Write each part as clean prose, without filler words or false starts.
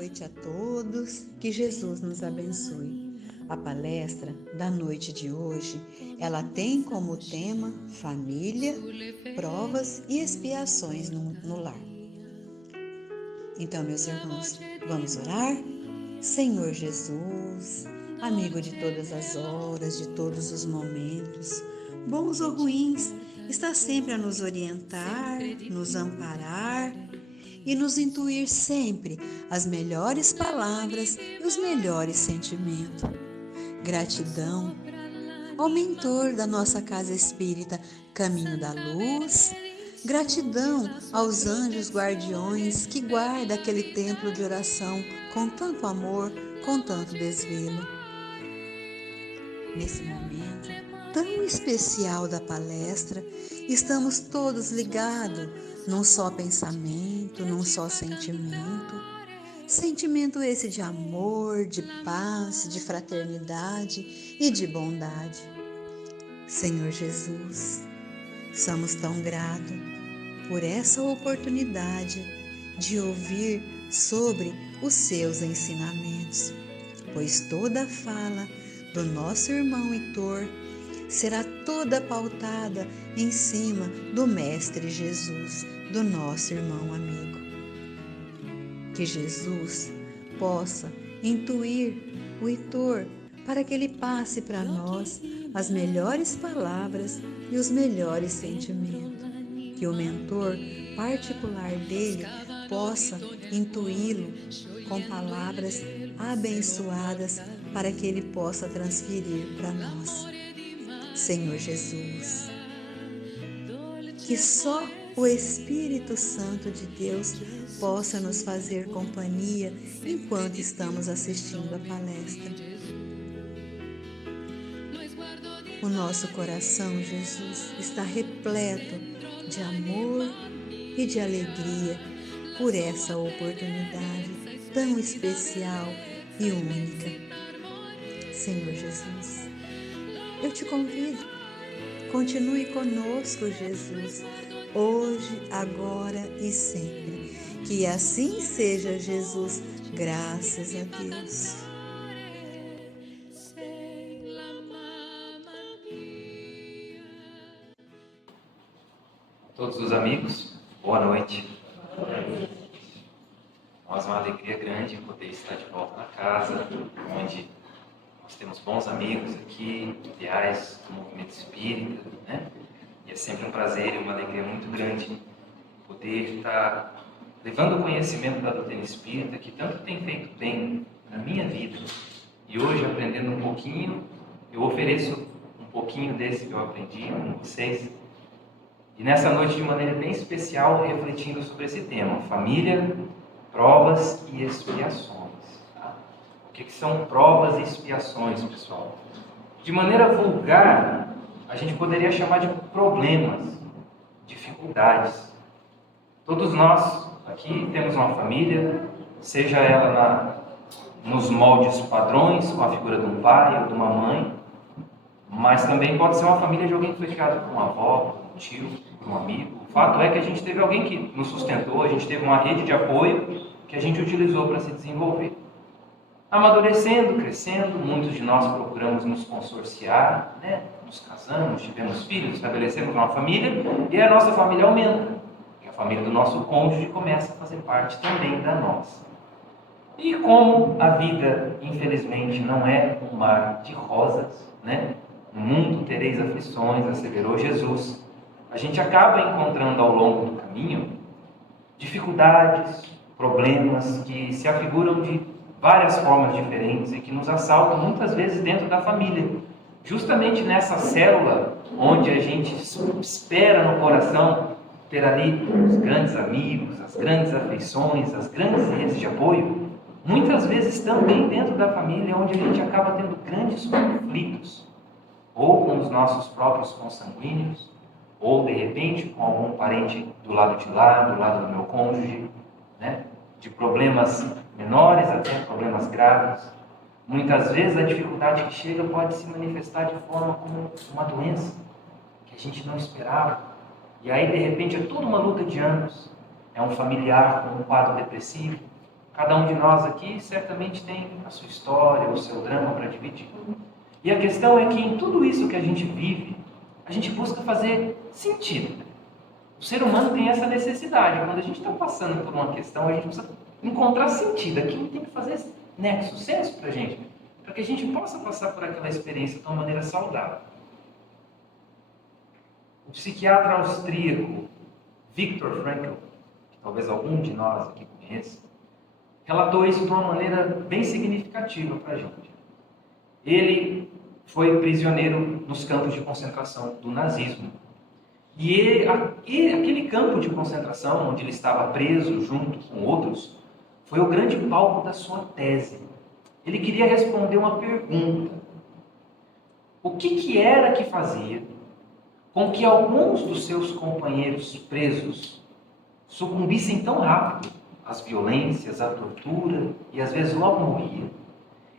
noite a todos, que Jesus nos abençoe. A palestra da noite de hoje, ela tem como tema família, provas e expiações no lar. Então, meus irmãos, vamos orar? Senhor Jesus, amigo de todas as horas, de todos os momentos, bons ou ruins, está sempre a nos orientar, nos amparar e nos intuir sempre as melhores palavras e os melhores sentimentos. Gratidão ao mentor da nossa casa espírita Caminho da Luz. Gratidão aos anjos guardiões que guardam aquele templo de oração com tanto amor, com tanto desvelo. Nesse momento tão especial da palestra, estamos todos ligados num só pensamento, num só sentimento. Sentimento esse de amor, de paz, de fraternidade e de bondade. Senhor Jesus, somos tão gratos por essa oportunidade de ouvir sobre os seus ensinamentos, pois toda fala do nosso irmão Heitor será toda pautada em cima do Mestre Jesus, do nosso irmão amigo. Que Jesus possa intuir o Heitor para que ele passe para nós as melhores palavras e os melhores sentimentos. Que o mentor particular dele possa intuí-lo com palavras abençoadas para que ele possa transferir para nós. Senhor Jesus, que só o Espírito Santo de Deus possa nos fazer companhia enquanto estamos assistindo a palestra. O nosso coração, Jesus, está repleto de amor e de alegria por essa oportunidade tão especial e única. Senhor Jesus, eu te convido, continue conosco, Jesus, hoje, agora e sempre. Que assim seja, Jesus, graças a Deus. Todos os amigos, boa noite. Nós uma alegria grande poder estar de volta na casa, onde nós temos bons amigos aqui, ideais do movimento espírita, né? E é sempre um prazer e uma alegria muito grande poder estar levando o conhecimento da doutrina espírita, que tanto tem feito bem na minha vida. E hoje, aprendendo um pouquinho, eu ofereço um pouquinho desse que eu aprendi com vocês. E nessa noite, de maneira bem especial, refletindo sobre esse tema, família, provas e expiações. Tá? O que são provas e expiações, pessoal? De maneira vulgar, a gente poderia chamar de problemas, dificuldades. Todos nós aqui temos uma família, seja ela nos moldes padrões, com a figura de um pai ou de uma mãe, mas também pode ser uma família de alguém que foi criado por uma avó, por um tio, por um amigo. O fato é que a gente teve alguém que nos sustentou, a gente teve uma rede de apoio que a gente utilizou para se desenvolver. Amadurecendo, crescendo, muitos de nós procuramos nos consorciar, né? Nos casamos, tivemos filhos, estabelecemos uma família e a nossa família aumenta. E a família do nosso cônjuge começa a fazer parte também da nossa. E como a vida, infelizmente, não é um mar de rosas, né? No mundo tereis aflições, asseverou Jesus. A gente acaba encontrando ao longo do caminho dificuldades, problemas que se afiguram de várias formas diferentes e que nos assaltam muitas vezes dentro da família. Justamente nessa célula onde a gente espera no coração ter ali os grandes amigos, as grandes afeições, as grandes redes de apoio, muitas vezes também dentro da família onde a gente acaba tendo grandes conflitos, ou com os nossos próprios consanguíneos, ou de repente com algum parente do lado de lá, do lado do meu cônjuge, né? De problemas menores até problemas graves. Muitas vezes a dificuldade que chega pode se manifestar de forma como uma doença que a gente não esperava. E aí de repente é toda uma luta de anos. É um familiar com um quadro depressivo, Cada um de nós aqui certamente tem a sua história, o seu drama para dividir. E a questão é que em tudo isso que a gente vive, a gente busca fazer sentido. O ser humano tem essa necessidade. Quando a gente está passando por uma questão, a gente precisa encontrar sentido. Aquilo tem que fazer nexo, senso para a gente, para que a gente possa passar por aquela experiência de uma maneira saudável. O psiquiatra austríaco Viktor Frankl, que talvez algum de nós aqui conheça, relatou isso de uma maneira bem significativa para a gente. Ele foi prisioneiro nos campos de concentração do nazismo. E aquele campo de concentração, onde ele estava preso junto com outros, foi o grande palco da sua tese. Ele queria responder uma pergunta. O que era que fazia com que alguns dos seus companheiros presos sucumbissem tão rápido às violências, à tortura e às vezes logo morriam,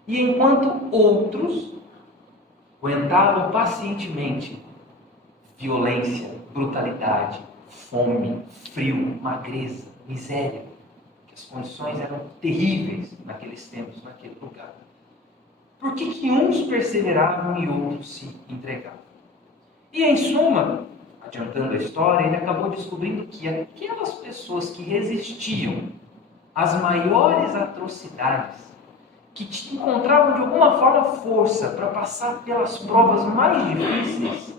e enquanto outros aguentavam pacientemente violência, brutalidade, fome, frio, magreza, miséria, que as condições eram terríveis naqueles tempos, naquele lugar. Por que uns perseveravam e outros se entregavam? E em suma, adiantando a história, ele acabou descobrindo que aquelas pessoas que resistiam às maiores atrocidades, que encontravam de alguma forma força para passar pelas provas mais difíceis,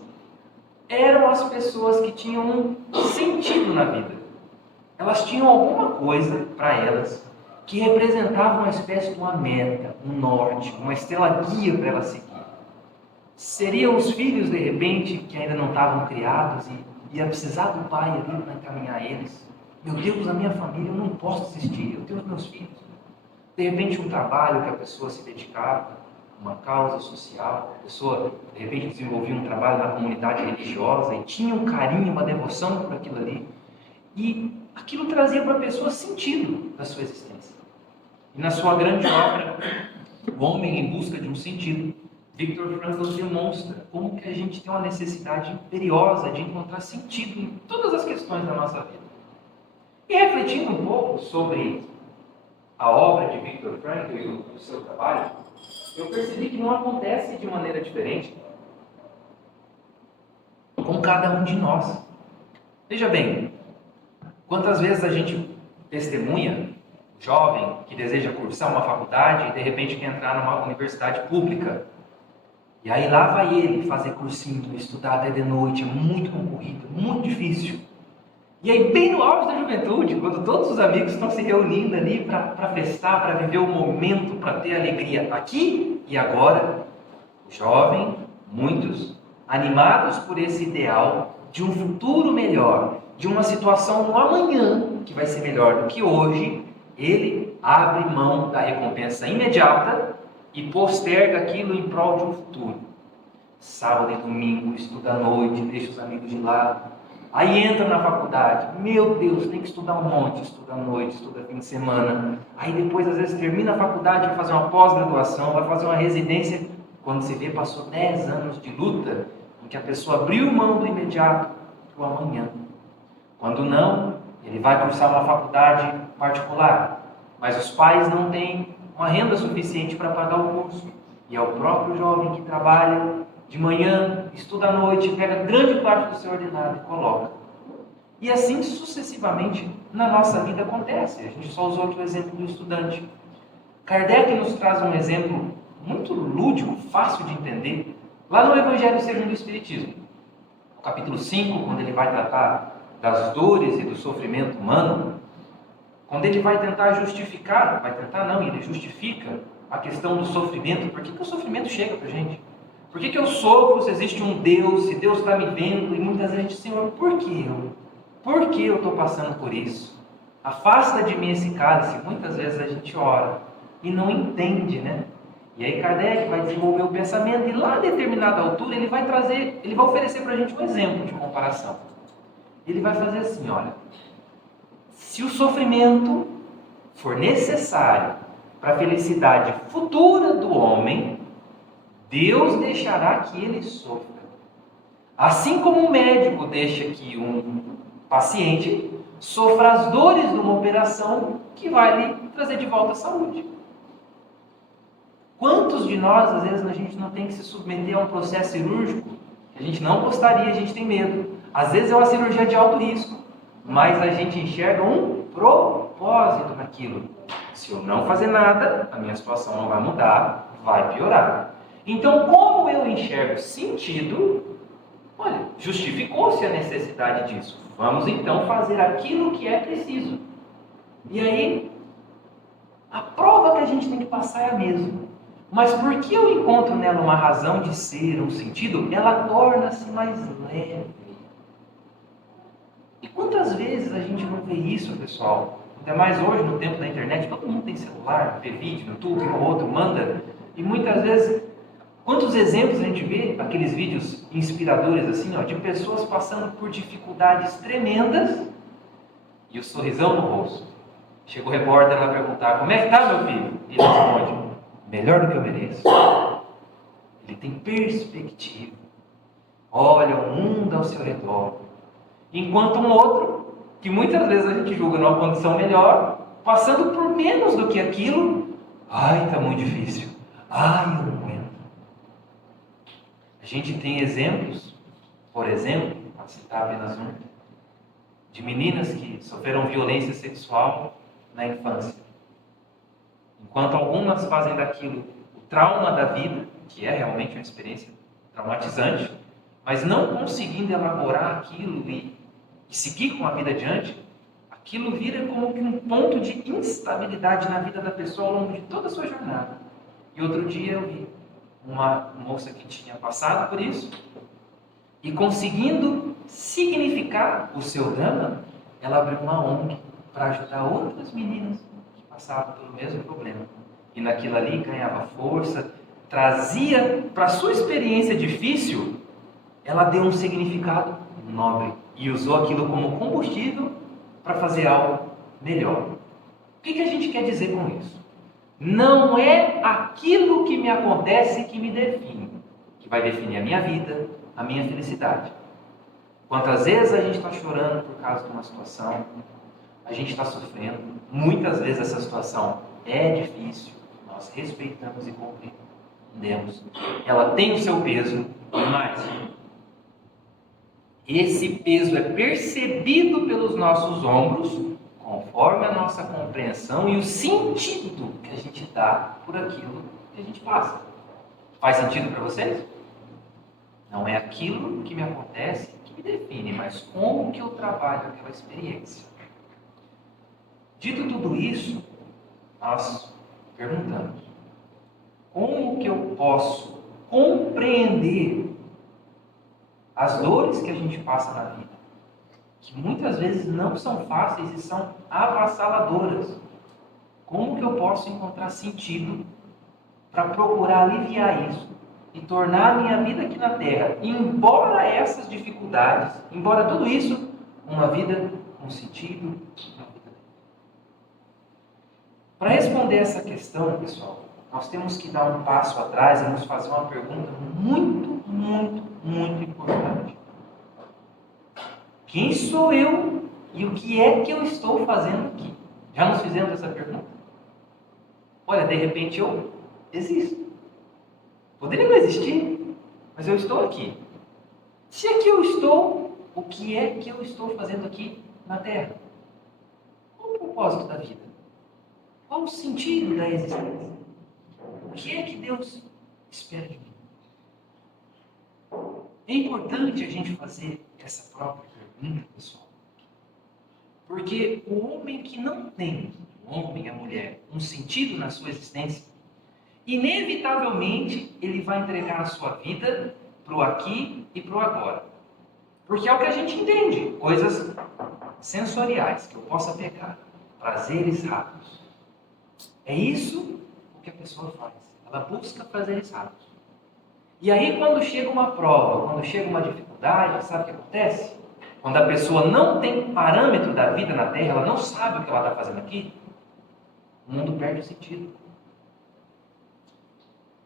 eram as pessoas que tinham um sentido na vida. Elas tinham alguma coisa para elas que representava uma espécie de uma meta, um norte, uma estrela guia para elas seguir. Seriam os filhos, de repente, que ainda não estavam criados e ia precisar do pai ali para encaminhar eles. Meu Deus, a minha família, eu não posso desistir, eu tenho os meus filhos. De repente, um trabalho que a pessoa se dedicava, uma causa social, a pessoa, de repente, desenvolvia um trabalho na comunidade religiosa e tinha um carinho, uma devoção por aquilo ali. E aquilo trazia para a pessoa sentido da sua existência. E na sua grande obra, O Homem em Busca de um Sentido, Viktor Frankl demonstra como que a gente tem uma necessidade imperiosa de encontrar sentido em todas as questões da nossa vida. E refletindo um pouco sobre a obra de Viktor Frankl e o seu trabalho, eu percebi que não acontece de maneira diferente com cada um de nós. Veja bem, quantas vezes a gente testemunha jovem que deseja cursar uma faculdade e de repente quer entrar numa universidade pública. E aí lá vai ele fazer cursinho, estudar até de noite, é muito concorrido, muito difícil. E aí bem no auge da juventude, quando todos os amigos estão se reunindo ali para festar, para viver o momento, para ter alegria aqui e agora, o jovem, muitos, animados por esse ideal de um futuro melhor, de uma situação no amanhã que vai ser melhor do que hoje, ele abre mão da recompensa imediata e posterga aquilo em prol de um futuro. Sábado e domingo, estuda à noite, deixa os amigos de lado. Aí entra na faculdade, meu Deus, tem que estudar um monte, estuda à noite, estuda fim de semana. Aí depois, às vezes, termina a faculdade, vai fazer uma pós-graduação, vai fazer uma residência. Quando se vê, passou 10 anos de luta, em que a pessoa abriu mão do imediato para o amanhã. Quando não, ele vai cursar uma faculdade particular, mas os pais não têm uma renda suficiente para pagar o curso. E é o próprio jovem que trabalha de manhã, estuda à noite, pega grande parte do seu ordenado e coloca. E assim sucessivamente na nossa vida acontece. A gente só usou aqui o exemplo do estudante. Kardec nos traz um exemplo muito lúdico, fácil de entender, lá no Evangelho segundo o Espiritismo. No capítulo 5, quando ele vai tratar das dores e do sofrimento humano, quando ele vai tentar justificar, ele justifica a questão do sofrimento. Por que o sofrimento chega para a gente? Por que eu sofro se existe um Deus, se Deus está me vendo? E muitas vezes a gente diz, Senhor, por que eu? Por que eu estou passando por isso? Afasta de mim esse cálice. Muitas vezes a gente ora e não entende, né? E aí Kardec vai desenvolver o pensamento e lá a determinada altura ele vai oferecer para a gente um exemplo de comparação. Ele vai fazer assim, olha, se o sofrimento for necessário para a felicidade futura do homem, Deus deixará que ele sofra. Assim como um médico deixa que um paciente sofra as dores de uma operação que vai lhe trazer de volta a saúde. Quantos de nós, às vezes, a gente não tem que se submeter a um processo cirúrgico que a gente não gostaria, a gente tem medo. Às vezes é uma cirurgia de alto risco, mas a gente enxerga um propósito naquilo. Se eu não fazer nada, a minha situação não vai mudar, vai piorar. Então, como eu enxergo sentido, olha, justificou-se a necessidade disso. Vamos então fazer aquilo que é preciso. E aí, a prova que a gente tem que passar é a mesma. Mas porque eu encontro nela uma razão de ser, um sentido, ela torna-se mais leve. E quantas vezes a gente não vê isso, pessoal? Ainda mais hoje, no tempo da internet, todo mundo tem celular, vê vídeo no YouTube, um ou outro, manda. E muitas vezes, quantos exemplos a gente vê, aqueles vídeos inspiradores assim, ó, de pessoas passando por dificuldades tremendas e o sorrisão no rosto. Chega o repórter lá perguntar, como é que tá, meu filho? E ele responde, melhor do que eu mereço. Ele tem perspectiva. Olha o mundo ao seu redor. Enquanto um outro, que muitas vezes a gente julga numa condição melhor, passando por menos do que aquilo, ai, tá muito difícil. Ai, eu não aguento. A gente tem exemplos, por exemplo, para citar apenas um, de meninas que sofreram violência sexual na infância. Enquanto algumas fazem daquilo o trauma da vida, que é realmente uma experiência traumatizante, mas não conseguindo elaborar aquilo e seguir com a vida adiante, aquilo vira como que um ponto de instabilidade na vida da pessoa ao longo de toda a sua jornada. E outro dia eu vi uma moça que tinha passado por isso e conseguindo significar o seu drama, ela abriu uma ONG para ajudar outras meninas que passavam pelo mesmo problema. E naquilo ali ganhava força, trazia para a sua experiência difícil, ela deu um significado nobre e usou aquilo como combustível para fazer algo melhor. O que a gente quer dizer com isso? Não é aquilo que me acontece que me define, que vai definir a minha vida, a minha felicidade. Quantas vezes a gente está chorando por causa de uma situação, a gente está sofrendo, muitas vezes essa situação é difícil, nós respeitamos e compreendemos. Ela tem o seu peso, mas esse peso é percebido pelos nossos ombros, conforme a nossa compreensão e o sentido que a gente dá por aquilo que a gente passa. Faz sentido para vocês? Não é aquilo que me acontece que me define, mas como que eu trabalho aquela experiência. Dito tudo isso, nós perguntamos: como que eu posso compreender as dores que a gente passa na vida, que muitas vezes não são fáceis e são avassaladoras? Como que eu posso encontrar sentido para procurar aliviar isso e tornar a minha vida aqui na Terra, embora essas dificuldades, embora tudo isso, uma vida com sentido, uma vida? Para responder essa questão, pessoal, nós temos que dar um passo atrás e nos fazer uma pergunta muito, muito, muito importante. Quem sou eu e o que é que eu estou fazendo aqui? Já nos fizemos essa pergunta? Olha, de repente eu existo. Poderia não existir, mas eu estou aqui. Se aqui eu estou, o que é que eu estou fazendo aqui na Terra? Qual o propósito da vida? Qual o sentido da existência? O que é que Deus espera de mim? É importante a gente fazer essa própria pergunta, pessoal. Porque o homem que não tem, o homem e a mulher, um sentido na sua existência, inevitavelmente ele vai entregar a sua vida para o aqui e para o agora. Porque é o que a gente entende, coisas sensoriais que eu possa pegar, prazeres rápidos. É isso o que a pessoa faz. Ela busca prazeres rápidos. E aí quando chega uma prova, quando chega uma dificuldade, sabe o que acontece? Quando a pessoa não tem parâmetro da vida na Terra, ela não sabe o que ela está fazendo aqui, o mundo perde o sentido.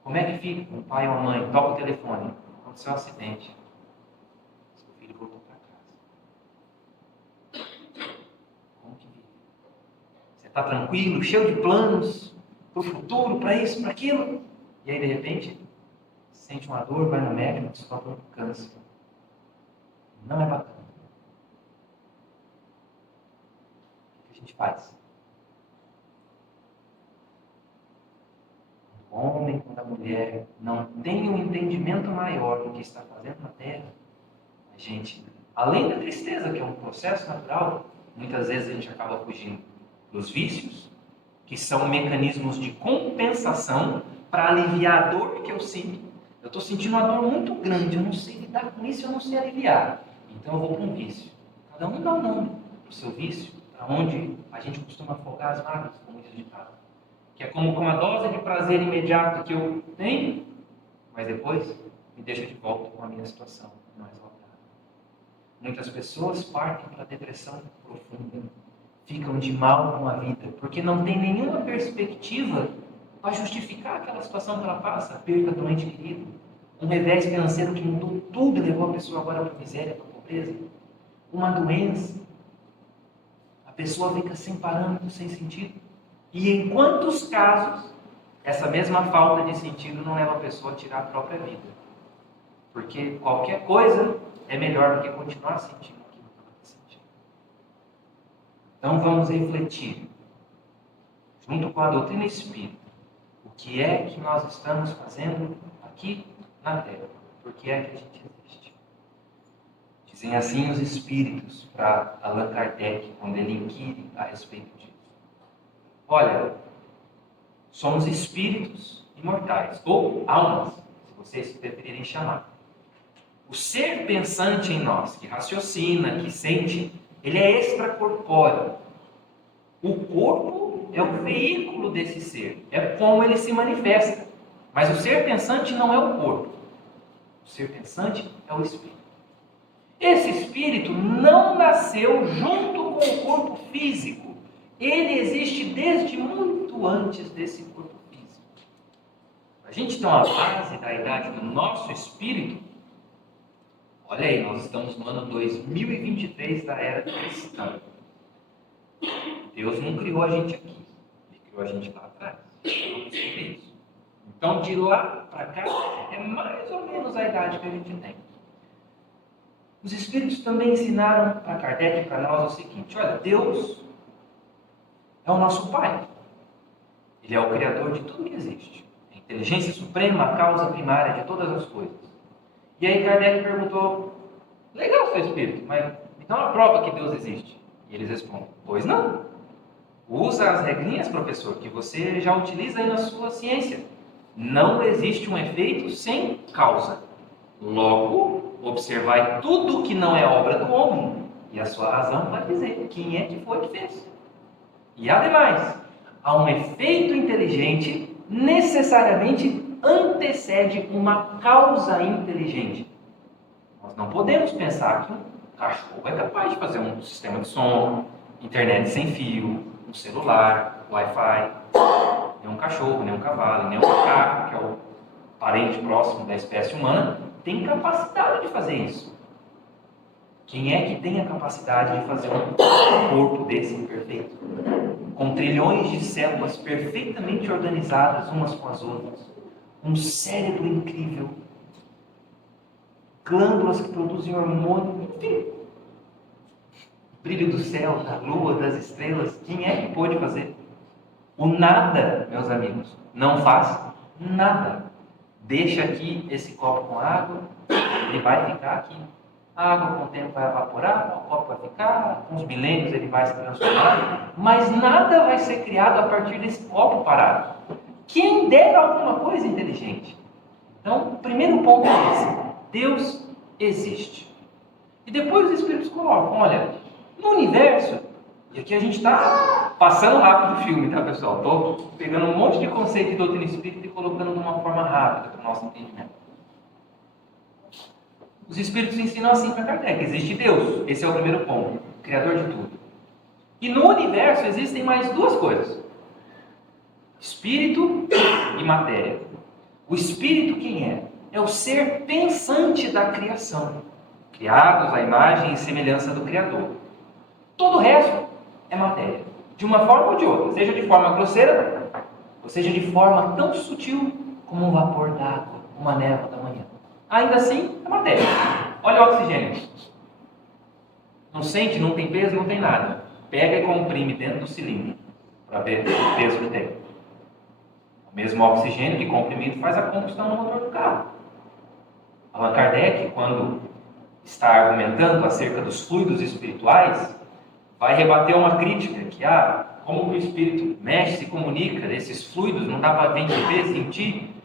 Como é que fica um pai ou uma mãe? Toca o telefone. Aconteceu um acidente. Seu filho voltou para casa. está tranquilo, cheio de planos para o futuro, para isso, para aquilo. E aí, de repente, sente uma dor, vai no médico, descobre um câncer. Não é bacana. O que a gente faz? O homem, quando a mulher não tem um entendimento maior do que está fazendo na Terra, a gente, além da tristeza, que é um processo natural, muitas vezes a gente acaba fugindo dos vícios, que são mecanismos de compensação para aliviar a dor que eu sinto. Eu estou sentindo uma dor muito grande, eu não sei lidar com isso, eu não sei aliviar. Então eu vou para um vício. Cada um dá um nome para o seu vício, para onde a gente costuma afogar as mágoas, como diz o ditado. Que é como uma dose de prazer imediato que eu tenho, mas depois me deixa de volta com a minha situação mais saudável. Muitas pessoas partem para a depressão profunda, ficam de mal com a vida, porque não tem nenhuma perspectiva para justificar aquela situação que ela passa, a perda do ente querido, um revés financeiro que mudou tudo e levou a pessoa agora para a miséria, para a pobreza, uma doença, a pessoa fica sem parâmetro, sem sentido. E em quantos casos essa mesma falta de sentido não leva a pessoa a tirar a própria vida? Porque qualquer coisa é melhor do que continuar sentindo aquilo que ela está sentindo. Então vamos refletir, junto com a doutrina espírita, o que é que nós estamos fazendo aqui na Terra? Por que é que a gente existe? Dizem assim os espíritos para Allan Kardec, quando ele inquire a respeito disso. Olha, somos espíritos imortais, ou almas, se vocês preferirem chamar. O ser pensante em nós, que raciocina, que sente, ele é extracorpóreo. O corpo é o veículo desse ser, é como ele se manifesta. Mas o ser pensante não é o corpo. O ser pensante é o espírito. Esse espírito não nasceu junto com o corpo físico. Ele existe desde muito antes desse corpo físico. A gente tem uma base da idade do nosso espírito. Olha aí, nós estamos no ano 2023 da era cristã. Deus não criou a gente aqui. Ele criou a gente lá atrás. Então, de lá para cá, é mais ou menos a idade que a gente tem. Os espíritos também ensinaram para Kardec e para nós o seguinte: olha, Deus é o nosso Pai. Ele é o Criador de tudo que existe. A inteligência suprema, a causa primária de todas as coisas. E aí Kardec perguntou: legal, seu espírito, mas me dá uma prova que Deus existe. E eles respondem: pois não. Usa as regrinhas, professor, que você já utiliza aí na sua ciência. Não existe um efeito sem causa. Logo, observai tudo que não é obra do homem, e a sua razão vai dizer quem é que foi que fez. E ademais, há um efeito inteligente necessariamente antecede uma causa inteligente. Nós não podemos pensar que um cachorro é capaz de fazer um sistema de som, internet sem fio, um celular, Wi-Fi. Nem um cachorro, nem um cavalo, nem um macaco, que é o parente próximo da espécie humana, tem capacidade de fazer isso. Quem é que tem a capacidade de fazer um corpo desse imperfeito? Com trilhões de células perfeitamente organizadas umas com as outras, um cérebro incrível, glândulas que produzem hormônio, enfim, brilho do céu, da lua, das estrelas. Quem é que pôde fazer? O nada, meus amigos, não faz nada. Deixa aqui esse copo com água, ele vai ficar aqui. A água com o tempo vai evaporar, o copo vai ficar, com uns milênios ele vai se transformar, mas nada vai ser criado a partir desse copo parado. Quem dera alguma coisa inteligente. Então, o primeiro ponto é esse: Deus existe. E depois os espíritos colocam: olha, no universo, e aqui a gente está passando rápido o filme, tá, pessoal? Estou pegando um monte de conceito de doutrina espírita e colocando de uma forma rápida para o nosso entendimento. Os espíritos ensinam assim para Kardec: existe Deus, esse é o primeiro ponto, Criador de tudo. E no universo existem mais duas coisas: espírito e matéria. O espírito quem é? É o ser pensante da criação, criados à imagem e semelhança do Criador. Todo o resto é matéria. de uma forma ou de outra, seja de forma grosseira, ou seja de forma tão sutil como um vapor d'água, uma névoa da manhã. Ainda assim, é matéria. Olha o oxigênio. Não sente, não tem peso, não tem nada. Pega e comprime dentro do cilindro para ver o peso que tem. O mesmo oxigênio que comprimido faz a combustão no motor do carro. Allan Kardec, quando está argumentando acerca dos fluidos espirituais, vai rebater uma crítica que como que o espírito mexe, se comunica, esses fluidos, não dá para ver, sentir.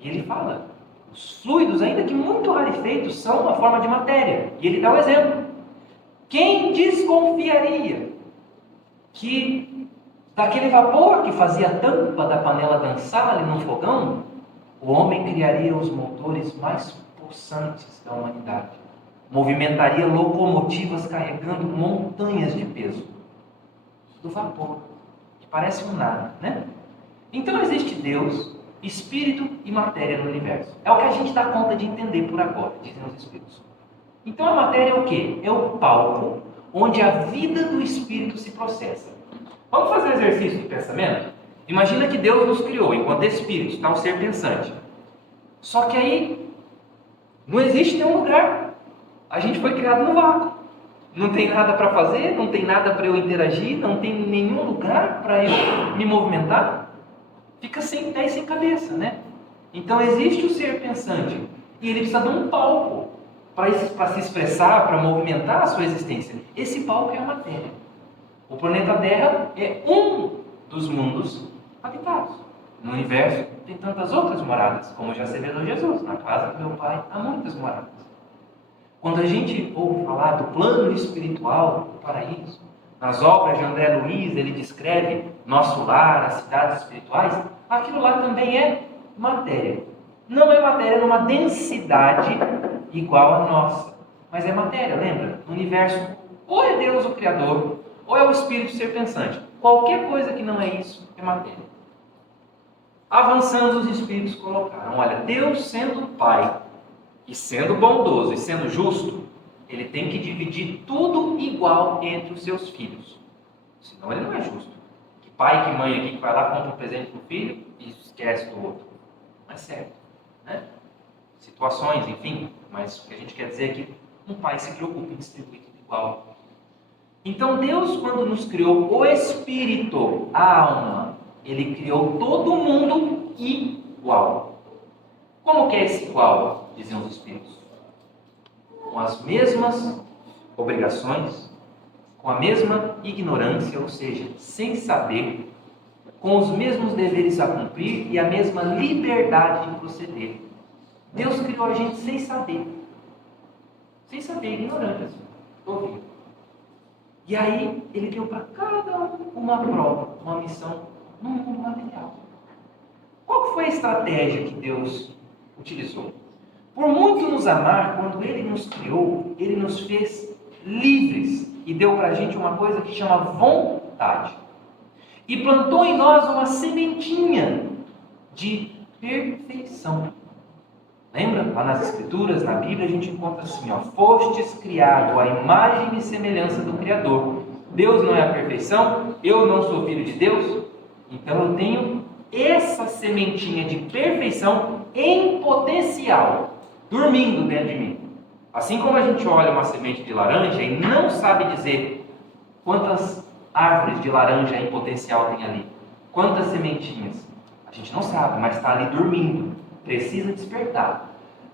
E ele fala, os fluidos, ainda que muito rarefeitos, são uma forma de matéria. E ele dá o exemplo. Quem desconfiaria que daquele vapor que fazia a tampa da panela dançar ali no fogão, o homem criaria os motores mais possantes da humanidade? Movimentaria locomotivas carregando montanhas de peso. Do vapor, que parece um nada, né? Então existe Deus, Espírito e matéria no universo. É o que a gente dá conta de entender por agora, dizem os Espíritos. Então a matéria é o quê? É o palco onde a vida do Espírito se processa. Vamos fazer um exercício de pensamento? Imagina que Deus nos criou enquanto Espírito, está um ser pensante. Só que aí não existe nenhum lugar. A gente foi criado no vácuo. Não tem nada para fazer, não tem nada para eu interagir, não tem nenhum lugar para eu me movimentar. Fica sem pé e sem cabeça, né? Então existe o ser pensante e ele precisa de um palco para se expressar, para movimentar a sua existência. Esse palco é a matéria. O planeta Terra é um dos mundos habitados. No universo tem tantas outras moradas, como já se revelou Jesus. Na casa do meu Pai há muitas moradas. Quando a gente ouve falar do plano espiritual do paraíso, nas obras de André Luiz, ele descreve nosso lar, as cidades espirituais, aquilo lá também é matéria. Não é matéria numa densidade igual à nossa, mas é matéria, lembra? No universo, ou é Deus o Criador, ou é o Espírito ser pensante. Qualquer coisa que não é isso, é matéria. Avançando, os Espíritos colocaram, olha, Deus sendo Pai, e sendo bondoso e sendo justo, ele tem que dividir tudo igual entre os seus filhos. Senão ele não é justo. Que pai, que mãe aqui que vai lá, compra um presente para o filho e esquece do outro. Não é certo, né? Situações, enfim, mas o que a gente quer dizer é que um pai se preocupa em distribuir tudo igual. Então Deus, quando nos criou o Espírito, a alma, ele criou todo mundo igual. Como que é esse igual, diziam os Espíritos? Com as mesmas obrigações, com a mesma ignorância, ou seja, sem saber, com os mesmos deveres a cumprir e a mesma liberdade de proceder. Deus criou a gente sem saber. Sem saber, ignorante assim. Ouvindo. E aí, ele deu para cada um uma prova, uma missão no mundo material. Qual que foi a estratégia que Deus utilizou? Por muito nos amar, quando Ele nos criou, Ele nos fez livres e deu para a gente uma coisa que chama vontade. E plantou em nós uma sementinha de perfeição. Lembra? Lá nas Escrituras, na Bíblia, a gente encontra assim, fostes criado à imagem e semelhança do Criador. Deus não é a perfeição, eu não sou filho de Deus, então eu tenho essa sementinha de perfeição em potencial, dormindo dentro de mim. Assim como a gente olha uma semente de laranja e não sabe dizer quantas árvores de laranja em potencial tem ali, quantas sementinhas, a gente não sabe, mas está ali dormindo, precisa despertar.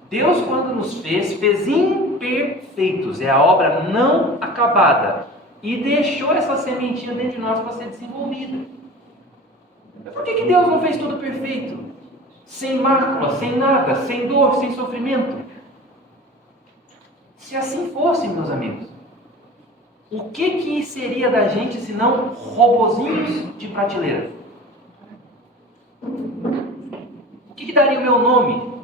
Deus, quando nos fez imperfeitos, é a obra não acabada, e deixou essa sementinha dentro de nós para ser desenvolvida. Por que Deus não fez tudo perfeito? Sem mácula, sem nada, sem dor, sem sofrimento? Se assim fosse, meus amigos, o que seria da gente se não robozinhos de prateleira? O que daria o meu nome?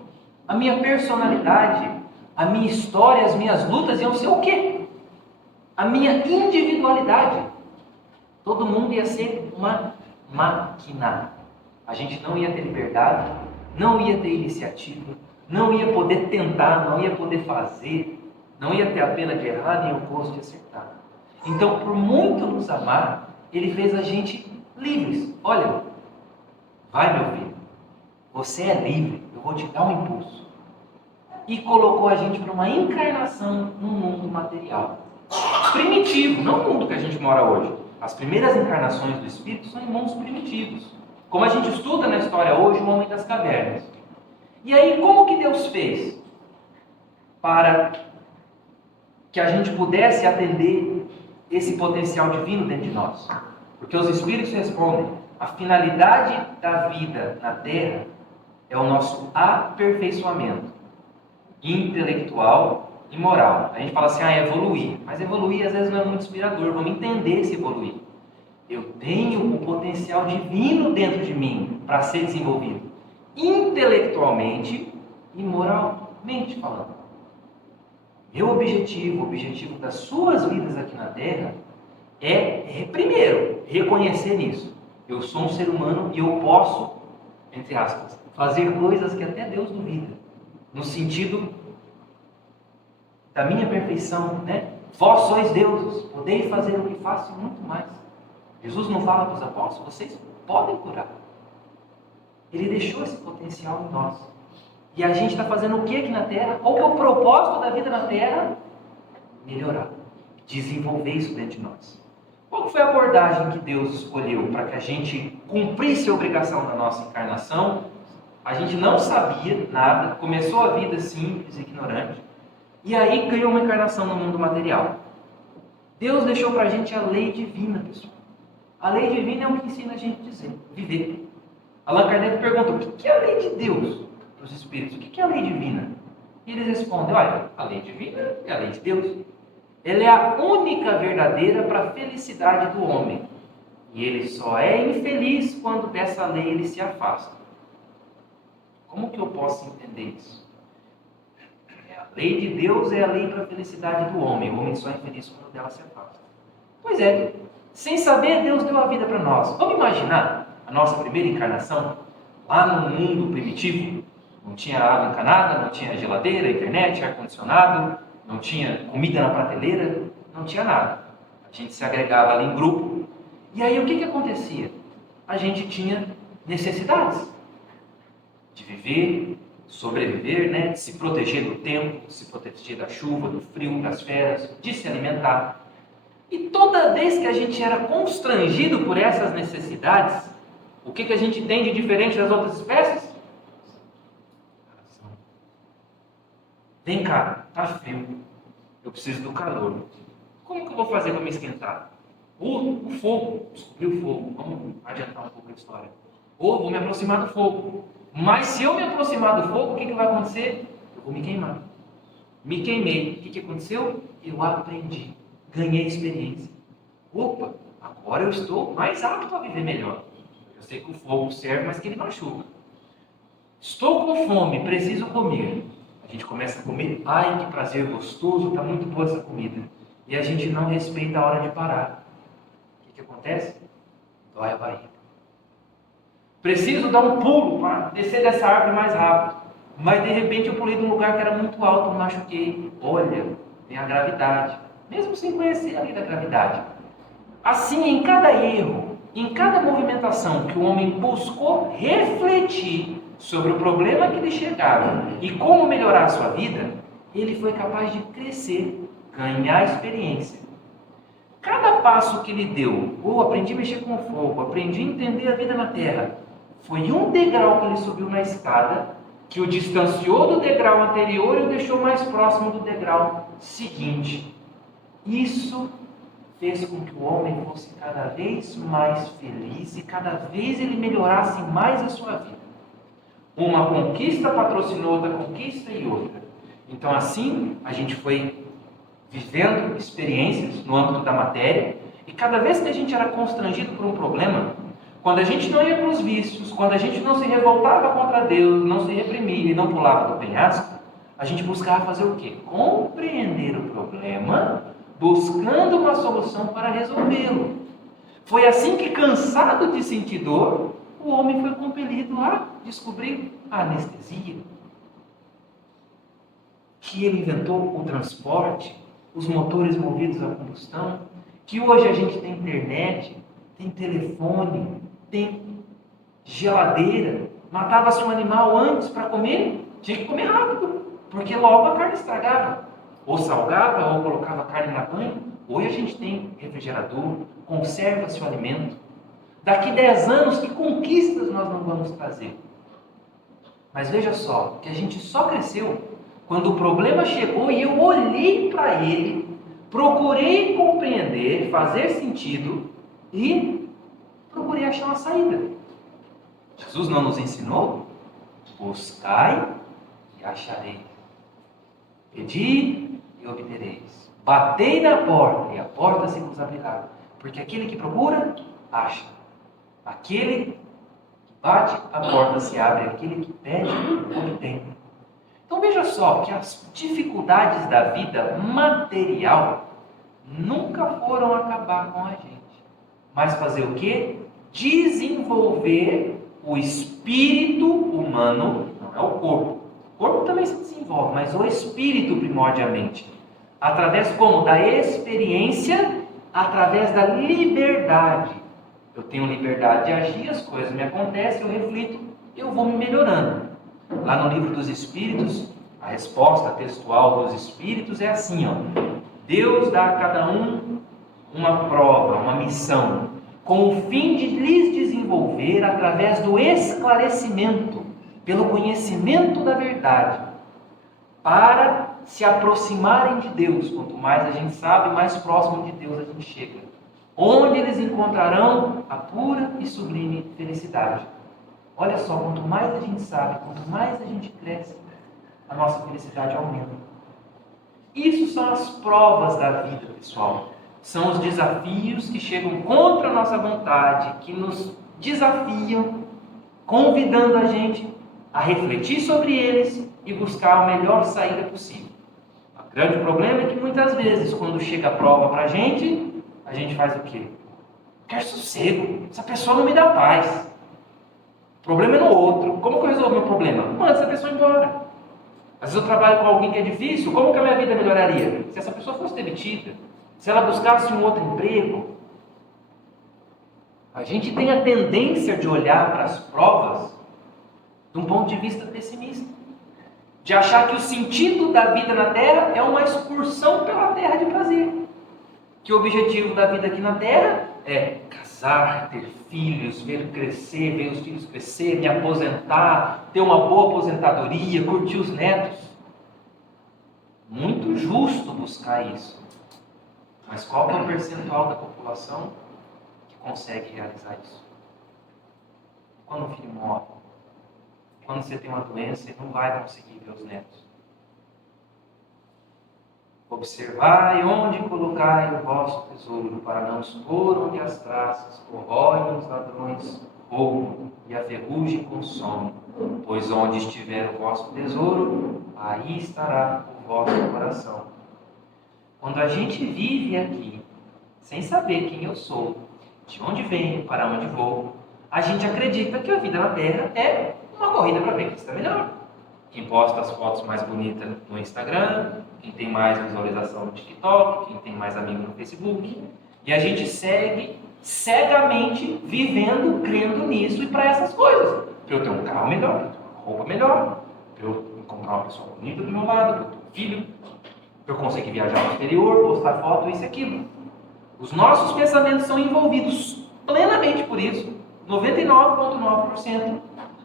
A minha personalidade? A minha história, as minhas lutas iam ser o quê? A minha individualidade. Todo mundo ia ser uma máquina. A gente não ia ter liberdade, não ia ter iniciativa, não ia poder tentar, não ia poder fazer, não ia ter a pena de errar nem o gosto de acertar. Então, por muito nos amar, Ele fez a gente livres. Olha, vai meu filho, você é livre, eu vou te dar um impulso. E colocou a gente para uma encarnação no mundo material. Primitivo, não o mundo que a gente mora hoje. As primeiras encarnações do Espírito são em mundos primitivos. Como a gente estuda na história hoje, o homem das cavernas. E aí, como que Deus fez para que a gente pudesse atender esse potencial divino dentro de nós? Porque os Espíritos respondem, a finalidade da vida na Terra é o nosso aperfeiçoamento intelectual e moral. A gente fala assim, evoluir. Mas evoluir às vezes não é muito inspirador. Vamos entender esse evoluir. Eu tenho um potencial divino dentro de mim para ser desenvolvido. Intelectualmente e moralmente falando. Meu objetivo, o objetivo das suas vidas aqui na Terra é primeiro, reconhecer nisso. Eu sou um ser humano e eu posso, entre aspas, fazer coisas que até Deus duvida. No sentido da minha perfeição, né? Vós sois deuses, podeis fazer o que faço e muito mais. Jesus não fala para os apóstolos, vocês podem curar. Ele deixou esse potencial em nós. E a gente está fazendo o que aqui na Terra? Qual que é o propósito da vida na Terra? Melhorar. Desenvolver isso dentro de nós. Qual foi a abordagem que Deus escolheu para que a gente cumprisse a obrigação da nossa encarnação? A gente não sabia nada, começou a vida simples, ignorante, e aí ganhou uma encarnação no mundo material. Deus deixou para a gente a lei divina, pessoal. A lei divina é o que ensina a gente a viver. Allan Kardec pergunta, o que é a lei de Deus para os espíritos? O que é a lei divina? E eles respondem, olha, a lei divina é a lei de Deus. Ela é a única verdadeira para a felicidade do homem. E ele só é infeliz quando dessa lei ele se afasta. Como que eu posso entender isso? A lei de Deus é a lei para a felicidade do homem. O homem só é infeliz quando dela se afasta. Pois é, sem saber, Deus deu a vida para nós. Vamos imaginar a nossa primeira encarnação lá no mundo primitivo? Não tinha água encanada, não tinha geladeira, internet, ar-condicionado, não tinha comida na prateleira, não tinha nada. A gente se agregava ali em grupo. E aí o que acontecia? A gente tinha necessidades de viver, sobreviver, né? De se proteger do tempo, de se proteger da chuva, do frio, das feras, de se alimentar. E toda vez que a gente era constrangido por essas necessidades, o que a gente tem de diferente das outras espécies? Vem cá, tá frio, eu preciso do calor. Como que eu vou fazer para me esquentar? O fogo, descobri o fogo, vamos adiantar um pouco a história. Ou vou me aproximar do fogo. Mas se eu me aproximar do fogo, o que vai acontecer? Eu vou me queimar. Me queimei. O que aconteceu? Eu aprendi. Ganhei experiência. Opa, agora eu estou mais apto a viver melhor. Eu sei que o fogo serve, mas que ele machuca. Estou com fome, preciso comer. A gente começa a comer. Ai, que prazer gostoso, está muito boa essa comida. E a gente não respeita a hora de parar. O que acontece? Dói a barriga. Preciso dar um pulo para descer dessa árvore mais rápido. Mas de repente eu pulei de um lugar que era muito alto, me machuquei. Olha, tem a gravidade. Mesmo sem conhecer a lei da gravidade. Assim, em cada erro, em cada movimentação que o homem buscou refletir sobre o problema que lhe chegava e como melhorar a sua vida, ele foi capaz de crescer, ganhar experiência. Cada passo que ele deu, aprendi a mexer com fogo, aprendi a entender a vida na terra, foi um degrau que ele subiu na escada, que o distanciou do degrau anterior e o deixou mais próximo do degrau seguinte. Isso fez com que o homem fosse cada vez mais feliz e cada vez ele melhorasse mais a sua vida. Uma conquista patrocinou outra conquista e outra. Então assim, a gente foi vivendo experiências no âmbito da matéria, e cada vez que a gente era constrangido por um problema, quando a gente não ia para os vícios, quando a gente não se revoltava contra Deus, não se reprimia e não pulava do penhasco, a gente buscava fazer o quê? Compreender o problema, buscando uma solução para resolvê-lo. Foi assim que, cansado de sentir dor, o homem foi compelido a descobrir a anestesia. Que ele inventou o transporte, os motores movidos a combustão, que hoje a gente tem internet, tem telefone, tem geladeira. Matava-se um animal antes para comer, tinha que comer rápido, porque logo a carne estragava. Ou salgava, ou colocava carne na banha. Hoje a gente tem refrigerador, conserva-se o alimento. Daqui 10 anos, que conquistas nós não vamos trazer? Mas veja só, que a gente só cresceu quando o problema chegou e eu olhei para ele, procurei compreender, fazer sentido e procurei achar uma saída. Jesus não nos ensinou? Buscai e achareis. Pedi e obtereis. Batei na porta e a porta se vos abrirá. Porque aquele que procura, acha. Aquele que bate, a porta se abre. Aquele que pede, obtém. Então veja só que as dificuldades da vida material nunca foram acabar com a gente. Mas fazer o quê? Desenvolver o espírito humano, não é o corpo. O corpo também se desenvolve, mas o espírito primordialmente. Através como? Da experiência, através da liberdade. Eu tenho liberdade de agir, as coisas me acontecem, eu reflito, eu vou me melhorando. Lá no livro dos Espíritos, a resposta textual dos Espíritos é assim, ó. Deus dá a cada um uma prova, uma missão, com o fim de lhes desenvolver através do esclarecimento, pelo conhecimento da verdade, para se aproximarem de Deus. Quanto mais a gente sabe, mais próximo de Deus a gente chega. Onde eles encontrarão a pura e sublime felicidade. Olha só, quanto mais a gente sabe, quanto mais a gente cresce, a nossa felicidade aumenta. Isso são as provas da vida, pessoal. São os desafios que chegam contra a nossa vontade, que nos desafiam, convidando a gente a refletir sobre eles e buscar a melhor saída possível. O grande problema é que muitas vezes, quando chega a prova para a gente faz o quê? Quer sossego. Essa pessoa não me dá paz. O problema é no outro. Como que eu resolvo meu problema? Manda essa pessoa embora. Às vezes eu trabalho com alguém que é difícil, como que a minha vida melhoraria? Se essa pessoa fosse demitida, se ela buscasse um outro emprego. A gente tem a tendência de olhar para as provas de um ponto de vista pessimista. De achar que o sentido da vida na Terra é uma excursão pela Terra de prazer. Que o objetivo da vida aqui na Terra é casar, ter filhos, ver crescer, ver os filhos crescer, me aposentar, ter uma boa aposentadoria, curtir os netos. Muito justo buscar isso. Mas qual é o percentual da população que consegue realizar isso? Quando o filho morre, quando você tem uma doença, não vai conseguir ver os netos. Observai onde colocai o vosso tesouro, para não expor onde as traças corroem, os ladrões roubam e a ferrugem consome. Pois onde estiver o vosso tesouro, aí estará o vosso coração. Quando a gente vive aqui, sem saber quem eu sou, de onde venho, para onde vou, a gente acredita que a vida na Terra é uma corrida para ver quem está melhor. Quem posta as fotos mais bonitas no Instagram, quem tem mais visualização no TikTok, quem tem mais amigos no Facebook. E a gente segue cegamente vivendo, crendo nisso e para essas coisas. Para eu ter um carro melhor, para eu ter uma roupa melhor, para eu encontrar uma pessoa bonita do meu lado, para eu ter um filho, para eu conseguir viajar no exterior, postar foto, isso e aquilo. Os nossos pensamentos são envolvidos plenamente por isso, 99,9%.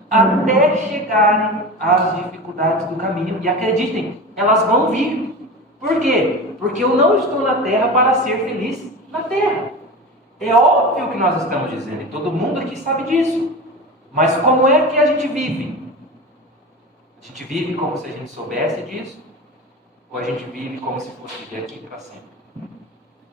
Até chegarem às dificuldades do caminho. E acreditem, elas vão vir. Por quê? Porque eu não estou na Terra para ser feliz na Terra. É óbvio que nós estamos dizendo, e todo mundo aqui sabe disso. Mas como é que a gente vive? A gente vive como se a gente soubesse disso? Ou a gente vive como se fosse viver aqui para sempre?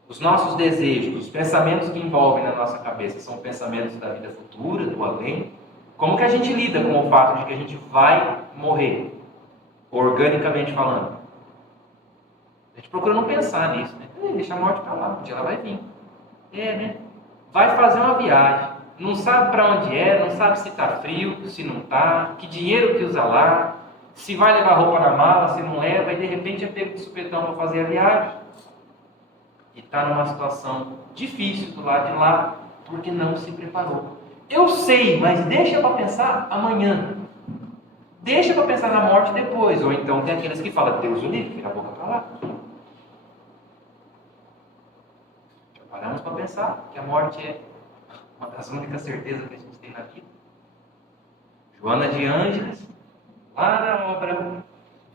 Os nossos desejos, os pensamentos que envolvem na nossa cabeça são pensamentos da vida futura, do além? Como que a gente lida com o fato de que a gente vai morrer, organicamente falando? A gente procura não pensar nisso, né? Deixa a morte para lá, um dia ela vai vir. Né? Vai fazer uma viagem, não sabe para onde é, não sabe se está frio, se não está, que dinheiro que usa lá, se vai levar roupa na mala, se não leva, e de repente é pego de supetão para fazer a viagem. E está numa situação difícil do lado de lá, porque não se preparou. Eu sei, mas deixa para pensar amanhã. Deixa para pensar na morte depois. Ou então tem aqueles que falam, Deus o livre, vira a boca para lá. Já paramos para pensar que a morte é uma das únicas certezas que a gente tem na vida. Joana de Ângeles, lá na obra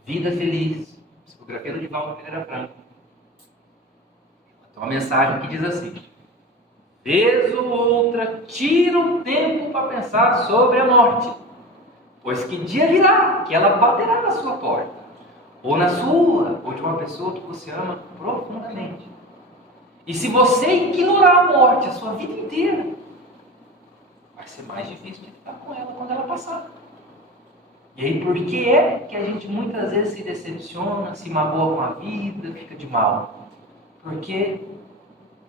Vida Feliz, psicografia do Divaldo Pereira Franco, tem uma mensagem que diz assim: vez ou outra, tira um tempo para pensar sobre a morte, pois que dia virá que ela baterá na sua porta, ou na sua, ou de uma pessoa que você ama profundamente. E se você ignorar a morte a sua vida inteira, vai ser mais difícil de lidar com ela quando ela passar. E aí, por que é que a gente muitas vezes se decepciona, se magoa com a vida, fica de mal? Porque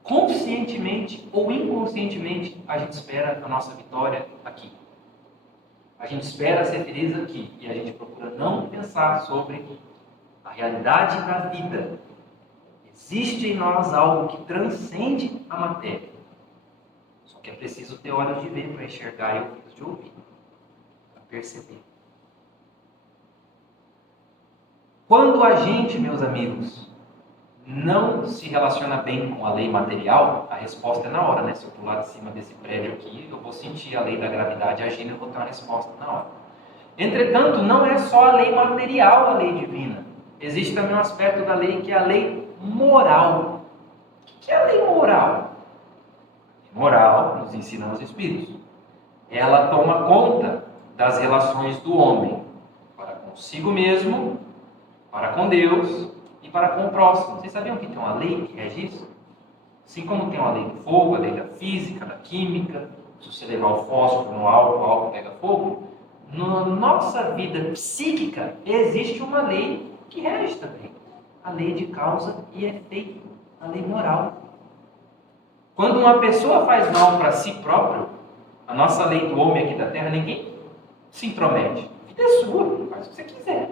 conscientemente ou inconscientemente a gente espera a nossa vitória aqui. A gente espera ser feliz aqui e a gente procura não pensar sobre a realidade da vida. Existe em nós algo que transcende a matéria. Só que é preciso ter olhos de ver para enxergar e ouvidos de ouvir, para perceber. Quando a gente, meus amigos, não se relaciona bem com a lei material, a resposta é na hora, né? Se eu pular de cima desse prédio aqui, eu vou sentir a lei da gravidade agindo e vou ter uma resposta na hora. Entretanto, não é só a lei material, a lei divina. Existe também um aspecto da lei que é a lei moral. O que é a lei moral? A lei moral, nos ensinam os Espíritos, ela toma conta das relações do homem para consigo mesmo, para com Deus e para com o próximo. Vocês sabiam que tem uma lei que rege isso? Assim como tem uma lei do fogo, a lei da física, da química, se você levar o fósforo no álcool, o álcool pega fogo. Na nossa vida psíquica existe uma lei que rege também. A lei de causa e efeito, a lei moral. Quando uma pessoa faz mal para si próprio, a nossa lei do homem aqui da terra, ninguém se intromete. A vida é sua, faz o que você quiser.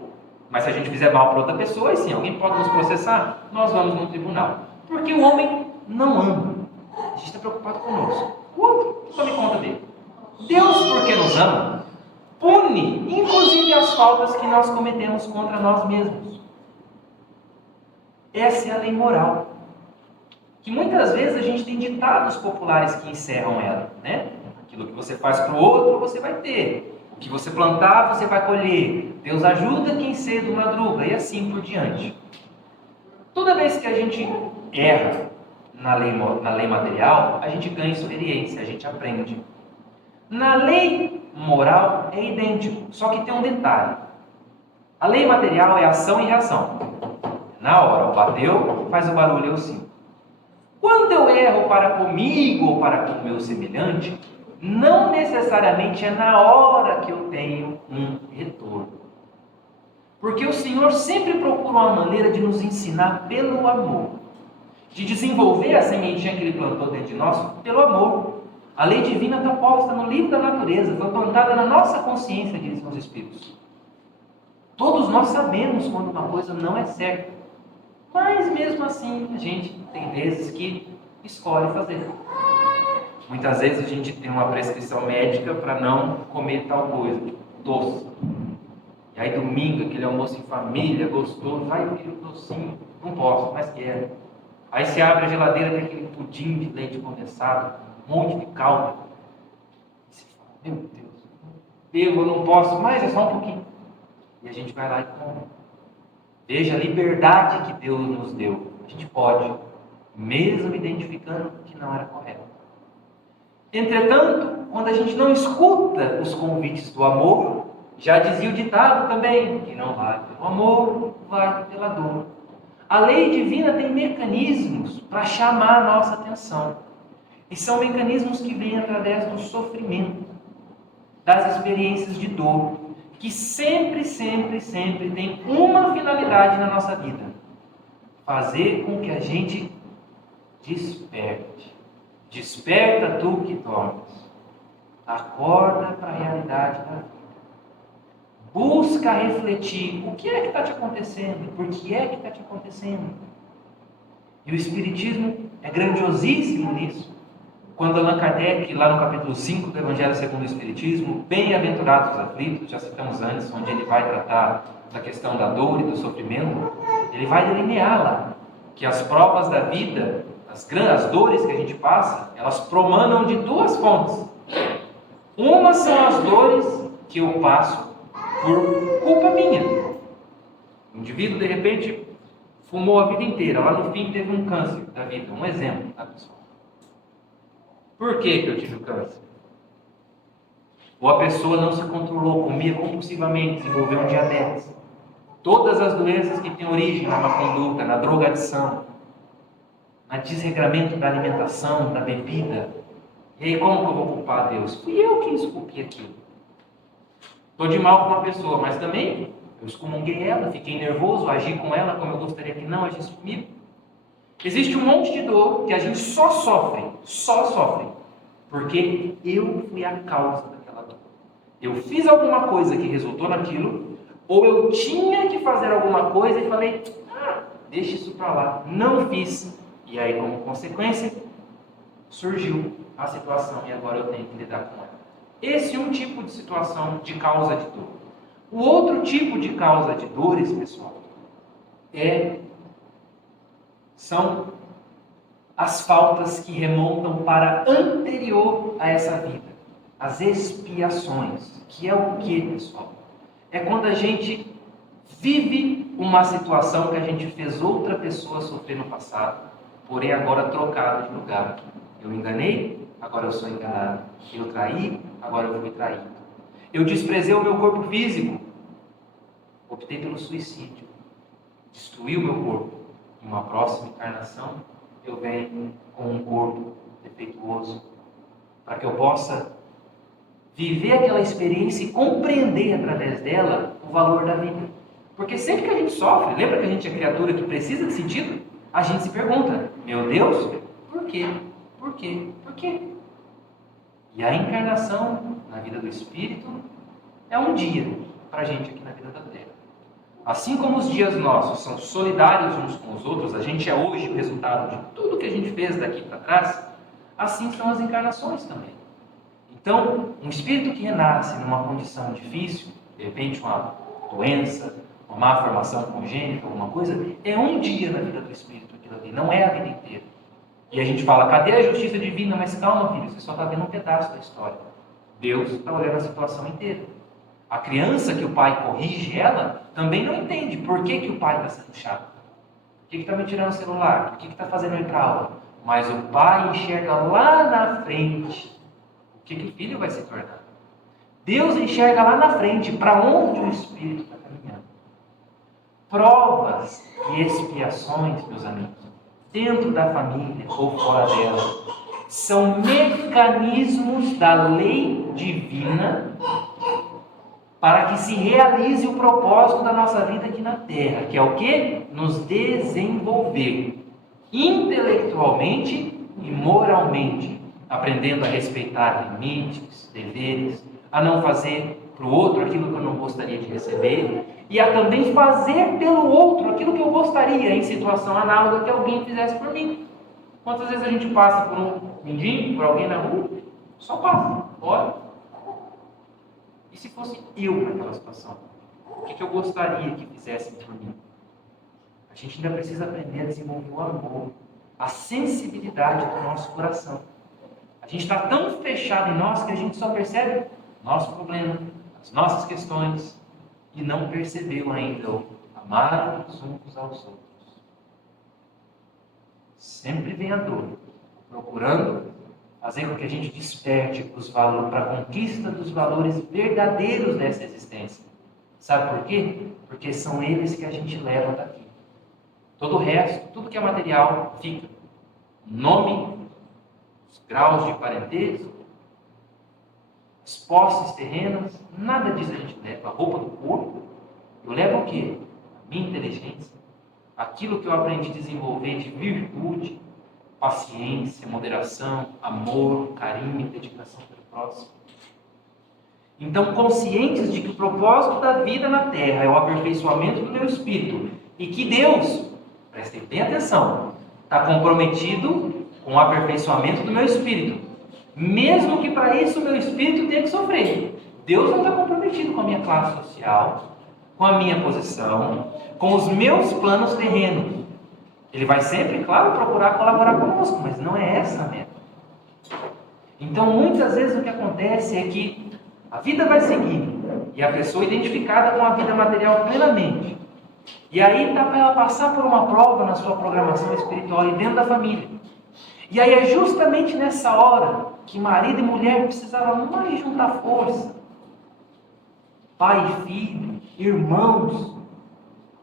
Mas se a gente fizer mal para outra pessoa, e sim, alguém pode nos processar, nós vamos no tribunal. Porque o homem não ama. A gente está preocupado conosco. O outro, tome conta dele. Deus, porque nos ama, pune, inclusive, as faltas que nós cometemos contra nós mesmos. Essa é a lei moral. Que muitas vezes a gente tem ditados populares que encerram ela, né? Aquilo que você faz para o outro, você vai ter. O que você plantar, você vai colher. Deus ajuda quem cedo madruga, e assim por diante. Toda vez que a gente erra na lei material, a gente ganha experiência, a gente aprende. Na lei moral é idêntico, só que tem um detalhe. A lei material é ação e reação. Na hora, bateu, faz o barulho, eu sinto. Quando eu erro para comigo ou para com o meu semelhante, não necessariamente é na hora que eu tenho um retorno. Porque o Senhor sempre procura uma maneira de nos ensinar pelo amor. De desenvolver a sementinha que Ele plantou dentro de nós pelo amor. A lei divina está posta no livro da natureza, foi plantada na nossa consciência, dizem os Espíritos. Todos nós sabemos quando uma coisa não é certa. Mas mesmo assim, a gente tem vezes que escolhe fazer. Muitas vezes a gente tem uma prescrição médica para não comer tal coisa, tipo doce. E aí domingo, aquele almoço em família, gostoso, vai eu quero um docinho, não posso, mas quero. Aí você abre a geladeira, tem aquele pudim de leite condensado, um monte de calda. E você fala, meu Deus, eu não posso, mas é só um pouquinho. E a gente vai lá e come. Veja a liberdade que Deus nos deu. A gente pode, mesmo identificando que não era correto. Entretanto, quando a gente não escuta os convites do amor, já dizia o ditado também, que não vai pelo amor, vai pela dor. A lei divina tem mecanismos para chamar a nossa atenção. E são mecanismos que vêm através do sofrimento, das experiências de dor, que sempre tem uma finalidade na nossa vida: fazer com que a gente desperte. Desperta tu que dormes. Acorda para a realidade da vida. Busca refletir o que é que está te acontecendo, por que é que está te acontecendo. E o Espiritismo é grandiosíssimo nisso. quando Allan Kardec, lá no capítulo 5 do Evangelho segundo o Espiritismo, bem-aventurados os aflitos, já citamos antes, onde ele vai tratar da questão da dor e do sofrimento, ele vai delinear lá que as provas da vida, as dores que a gente passa, elas promanam de duas fontes. Uma são as dores que eu passo por culpa minha. O indivíduo, de repente, fumou a vida inteira, lá no fim teve um câncer da vida, um exemplo, tá, pessoal? Por que eu tive o câncer? Ou a pessoa não se controlou, comia compulsivamente, desenvolveu um diabetes. Todas as doenças que têm origem na má conduta, na drogadição, no desregramento da alimentação, da bebida. E aí como que eu vou culpar Deus? Fui eu que esculpi aquilo. Estou de mal com uma pessoa, mas também eu excomunguei ela, fiquei nervoso, agi com ela como eu gostaria que não agisse comigo. Existe um monte de dor que a gente só sofre, porque eu fui a causa daquela dor. Eu fiz alguma coisa que resultou naquilo, ou eu tinha que fazer alguma coisa e falei, deixa isso para lá, não fiz. E aí, como consequência, surgiu a situação e agora eu tenho que lidar com ela. Esse é um tipo de situação de causa de dor. O outro tipo de causa de dores, pessoal, são as faltas que remontam para anterior a essa vida. As expiações, que é o que, pessoal? É quando a gente vive uma situação que a gente fez outra pessoa sofrer no passado, porém agora trocado de lugar. Eu enganei, agora eu sou enganado. Eu traí, agora eu fui traído. Eu desprezei o meu corpo físico, optei pelo suicídio, destruí o meu corpo. Em uma próxima encarnação, eu venho com um corpo defeituoso, para que eu possa viver aquela experiência e compreender através dela o valor da vida. Porque sempre que a gente sofre, lembra que a gente é criatura que precisa de sentido? A gente se pergunta, meu Deus, por quê? Por quê? Por quê? E a encarnação na vida do Espírito é um dia para a gente aqui na vida da Terra. Assim como os dias nossos são solidários uns com os outros, a gente é hoje o resultado de tudo que a gente fez daqui para trás, assim são as encarnações também. Então, um espírito que renasce numa condição difícil, de repente uma doença, uma má formação congênita, alguma coisa, é um dia na vida do espírito aquilo ali, não é a vida inteira. E a gente fala, cadê a justiça divina? Mas calma, filho, você só está vendo um pedaço da história. Deus está olhando a situação inteira. A criança que o pai corrige ela, também não entende por que o pai está sendo chato. Por que está me tirando o celular? Por que está fazendo eu ir para aula? Mas o pai enxerga lá na frente o que o filho vai se tornar. Deus enxerga lá na frente para onde o espírito está caminhando. Provas e expiações, meus amigos, dentro da família ou fora dela, são mecanismos da lei divina para que se realize o propósito da nossa vida aqui na Terra, que é o quê? Nos desenvolver intelectualmente e moralmente, aprendendo a respeitar limites, deveres, a não fazer para o outro aquilo que eu não gostaria de receber e a também fazer pelo outro aquilo que eu gostaria em situação análoga que alguém fizesse por mim. Quantas vezes a gente passa por um mendigo, por alguém na rua? Só passa, olha. E se fosse eu naquela situação? O que eu gostaria que fizessem por mim? A gente ainda precisa aprender a desenvolver o amor, a sensibilidade do nosso coração. A gente está tão fechado em nós que a gente só percebe o nosso problema, as nossas questões, e não percebeu ainda o amar uns aos outros. Sempre vem a dor, procurando fazer com que a gente desperte os valores, para a conquista dos valores verdadeiros dessa existência. Sabe por quê? Porque são eles que a gente leva daqui. Todo o resto, tudo que é material, fica. O nome, os graus de parentesco, as posses terrenas, nada disso a gente leva. A roupa do corpo, eu levo o quê? A minha inteligência, aquilo que eu aprendi a desenvolver de virtude, paciência, moderação, amor, carinho e dedicação pelo próximo. Então, conscientes de que o propósito da vida na Terra é o aperfeiçoamento do meu espírito e que Deus, prestem bem atenção, está comprometido com o aperfeiçoamento do meu espírito. Mesmo que para isso o meu espírito tenha que sofrer. Deus não está comprometido com a minha classe social, com a minha posição, com os meus planos terrenos. Ele vai sempre, claro, procurar colaborar conosco, mas não é essa a meta. Então, muitas vezes o que acontece é que a vida vai seguindo e a pessoa é identificada com a vida material plenamente. E aí está para ela passar por uma prova na sua programação espiritual e dentro da família. E aí é justamente nessa hora que marido e mulher precisavam mais juntar força. Pai e filho, irmãos,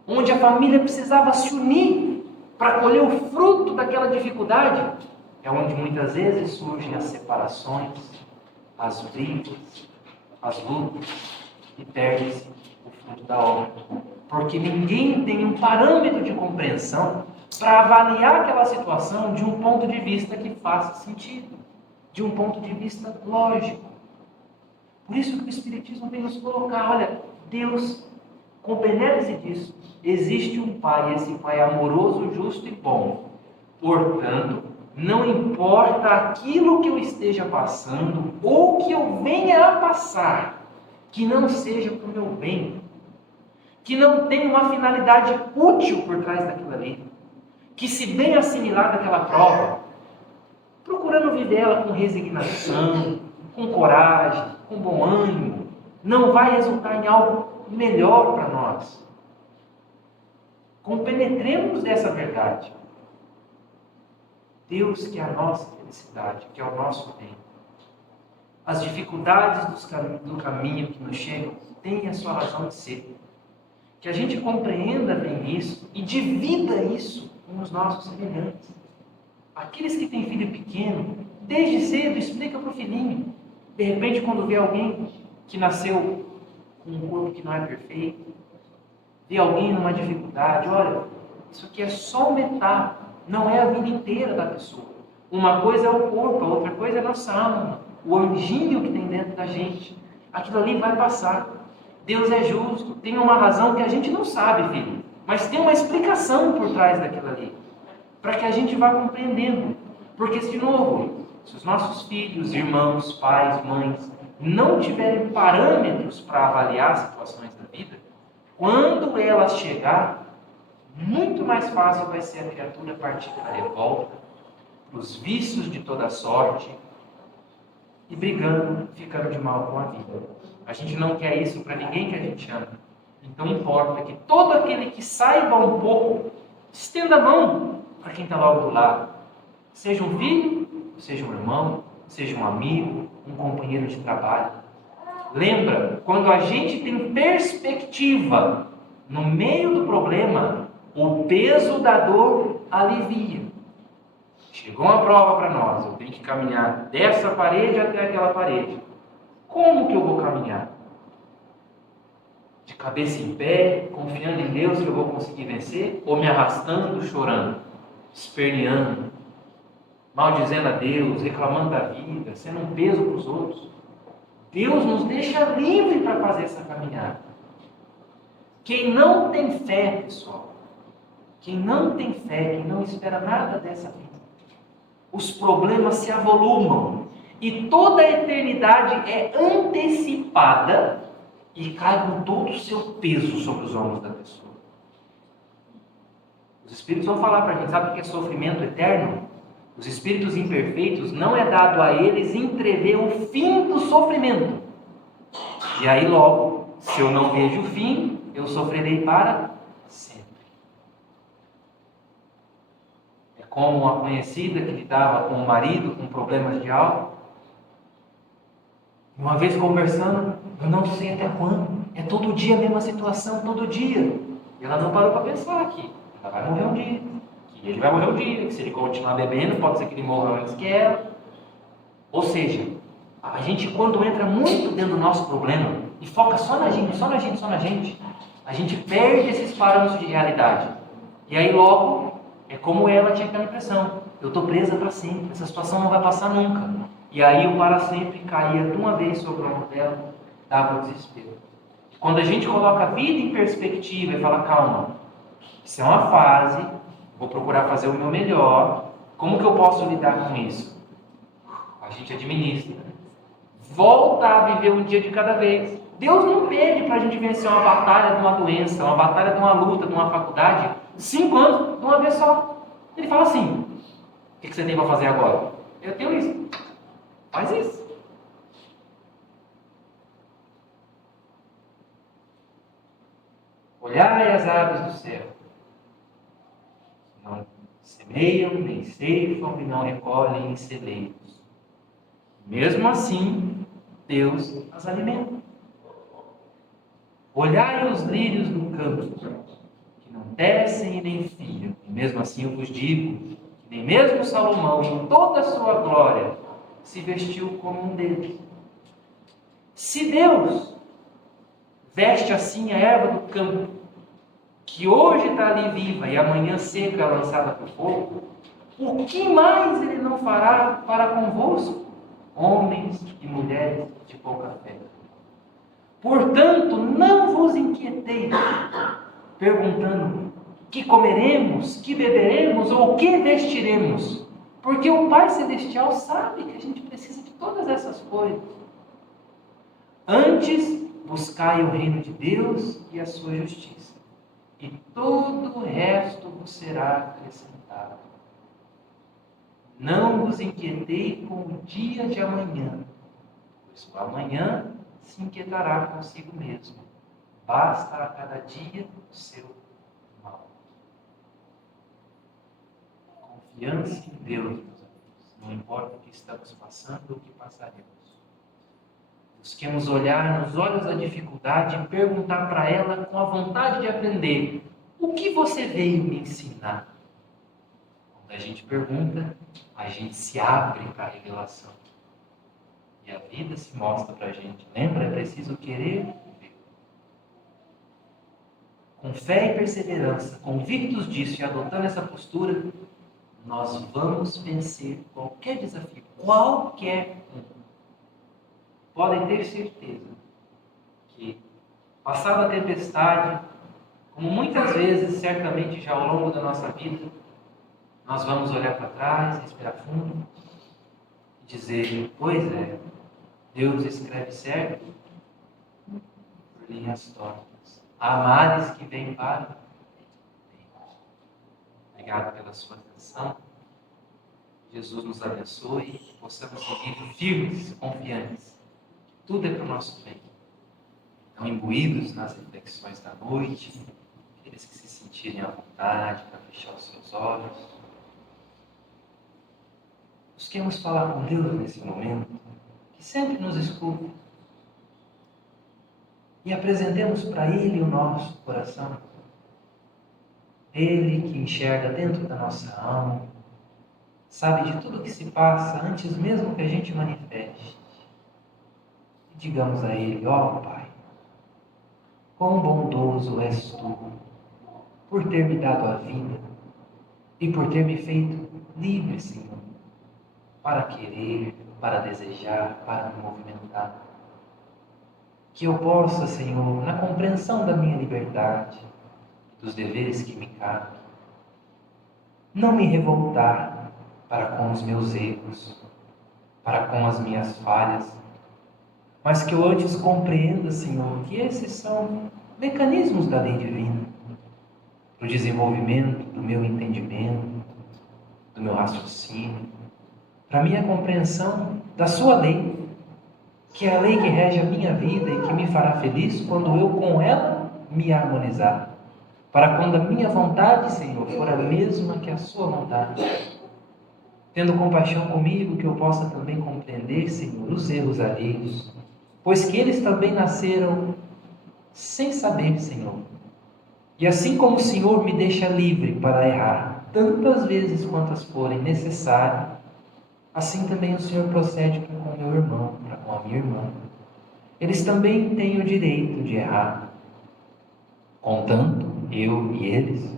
onde a família precisava se unir para colher o fruto daquela dificuldade, é onde muitas vezes surgem as separações, as brigas, as lutas e perde-se o fruto da obra. Porque ninguém tem um parâmetro de compreensão para avaliar aquela situação de um ponto de vista que faça sentido, de um ponto de vista lógico. Por isso que o Espiritismo vem nos colocar, olha, Deus, compenete-se disso, existe um Pai, e esse Pai é amoroso, justo e bom. Portanto, não importa aquilo que eu esteja passando, ou que eu venha a passar, que não seja para o meu bem, que não tenha uma finalidade útil por trás daquilo ali, que se bem assimilar daquela prova, procurando viver ela com resignação, com coragem, com bom ânimo, não vai resultar em algo melhor para nós. Compenetremos dessa verdade. Deus que é a nossa felicidade, que é o nosso bem. As dificuldades do caminho que nos chegam têm a sua razão de ser. Que a gente compreenda bem isso e divida isso com os nossos semelhantes. Aqueles que têm filho pequeno, desde cedo, explica para o filhinho. De repente, quando vê alguém que nasceu com um corpo que não é perfeito, vê alguém numa dificuldade, olha, isso aqui é só uma etapa, não é a vida inteira da pessoa. Uma coisa é o corpo, a outra coisa é a nossa alma, o anjinho que tem dentro da gente. Aquilo ali vai passar. Deus é justo, tem uma razão que a gente não sabe, filho, mas tem uma explicação por trás daquilo ali, para que a gente vá compreendendo. Porque, de novo, se os nossos filhos, irmãos, pais, mães, não tiverem parâmetros para avaliar as situações da vida, quando elas chegar, muito mais fácil vai ser a criatura partir para a revolta, para os vícios de toda sorte, e brigando, ficando de mal com a vida. A gente não quer isso para ninguém que a gente ama. Então importa que todo aquele que saiba um pouco, estenda a mão para quem está logo do lado. Seja um filho, seja um irmão, seja um amigo, um companheiro de trabalho. Lembra, quando a gente tem perspectiva no meio do problema, o peso da dor alivia. Chegou uma prova para nós, eu tenho que caminhar dessa parede até aquela parede. Como que eu vou caminhar? De cabeça em pé, confiando em Deus que eu vou conseguir vencer? Ou me arrastando, chorando, esperneando, maldizendo a Deus, reclamando da vida, sendo um peso para os outros? Deus nos deixa livre para fazer essa caminhada. Quem não tem fé, pessoal, quem não tem fé, quem não espera nada dessa vida, os problemas se avolumam e toda a eternidade é antecipada e cai com todo o seu peso sobre os ombros da pessoa. Os Espíritos vão falar para a gente, sabe o que é sofrimento eterno? Os Espíritos imperfeitos, não é dado a eles entrever o fim do sofrimento. E aí logo, se eu não vejo o fim, eu sofrerei para sempre. É como uma conhecida que lidava com o marido com problemas de álcool. Uma vez conversando, eu não sei até quando. É todo dia a mesma situação, todo dia. E ela não parou para pensar que ela vai morrer um dia. Que ele vai morrer um dia. Que se ele continuar bebendo, pode ser que ele morra antes que ela. Ou seja, a gente quando entra muito dentro do nosso problema e foca só na gente, só na gente, só na gente, a gente perde esses parâmetros de realidade. E aí logo, é como ela tinha aquela impressão. Eu estou presa para sempre, essa situação não vai passar nunca. E aí o para sempre caía de uma vez sobre o ombro dela, dava desespero. E quando a gente coloca a vida em perspectiva e fala, calma, isso é uma fase, vou procurar fazer o meu melhor, Como que eu posso lidar com isso? A gente administra. Volta a viver um dia de cada vez. Deus não pede para a gente vencer uma batalha de uma doença, uma batalha de uma luta, de uma faculdade, 5 anos de uma vez só. Ele fala assim: o que você tem para fazer agora? Eu tenho isso. Faz isso. Olhai as aves do céu. Não semeiam, nem ceifam, e não recolhem em celeiros. Mesmo assim, Deus as alimenta. Olhai os lírios do campo, que não tecem e nem fiam. E mesmo assim eu vos digo, que nem mesmo Salomão, em toda a sua glória, se vestiu como um deles. Se Deus veste assim a erva do campo, que hoje está ali viva e amanhã seca, lançada para o fogo, o que mais Ele não fará para convosco, homens e mulheres de pouca fé? Portanto, não vos inquieteis, perguntando: que comeremos, que beberemos ou que vestiremos? Porque o Pai Celestial sabe que a gente precisa de todas essas coisas. Antes, buscai o reino de Deus e a sua justiça, e todo o resto vos será acrescentado. Não vos inquietei com o dia de amanhã, pois o amanhã se inquietará consigo mesmo. Basta a cada dia o seu mal. Confiança em Deus, meus amigos. Não importa o que estamos passando ou o que passaremos. Busquemos olhar nos olhos da dificuldade e perguntar para ela com a vontade de aprender: o que você veio me ensinar? Quando a gente pergunta, a gente se abre para a revelação. E a vida se mostra para a gente. Lembra? É preciso querer ver. Com fé e perseverança, convictos disso e adotando essa postura, nós vamos vencer qualquer desafio, qualquer um. Podem ter certeza que, passada a tempestade, como muitas vezes, certamente já ao longo da nossa vida, nós vamos olhar para trás, respirar fundo e dizer: pois é, Deus escreve certo por linhas tortas. Há males que vêm para. Obrigado pela sua atenção. Jesus nos abençoe e que possamos seguir firmes, confiantes. Tudo é para o nosso bem. Então, imbuídos nas reflexões da noite, aqueles que se sentirem à vontade para fechar os seus olhos. Busquemos falar com Deus nesse momento, que sempre nos escuta. E apresentemos para Ele o nosso coração. Ele que enxerga dentro da nossa alma, sabe de tudo que se passa antes mesmo que a gente manifeste. E digamos a Ele: ó Pai, quão bondoso és Tu, por ter me dado a vida e por ter me feito livre, Senhor, para querer, para desejar, para me movimentar. Que eu possa, Senhor, na compreensão da minha liberdade, dos deveres que me cabem, não me revoltar para com os meus erros, para com as minhas falhas, mas que eu antes compreenda, Senhor, que esses são mecanismos da lei divina, para o desenvolvimento do meu entendimento, do meu raciocínio, para a minha compreensão da sua lei, que é a lei que rege a minha vida e que me fará feliz quando eu com ela me harmonizar, para quando a minha vontade, Senhor, for a mesma que a sua vontade. Tendo compaixão comigo, que eu possa também compreender, Senhor, os erros alheios, pois que eles também nasceram sem saber, Senhor. E assim como o Senhor me deixa livre para errar tantas vezes quantas forem necessárias, assim também o Senhor procede para com o meu irmão, para com a minha irmã. Eles também têm o direito de errar. Contanto, eu e eles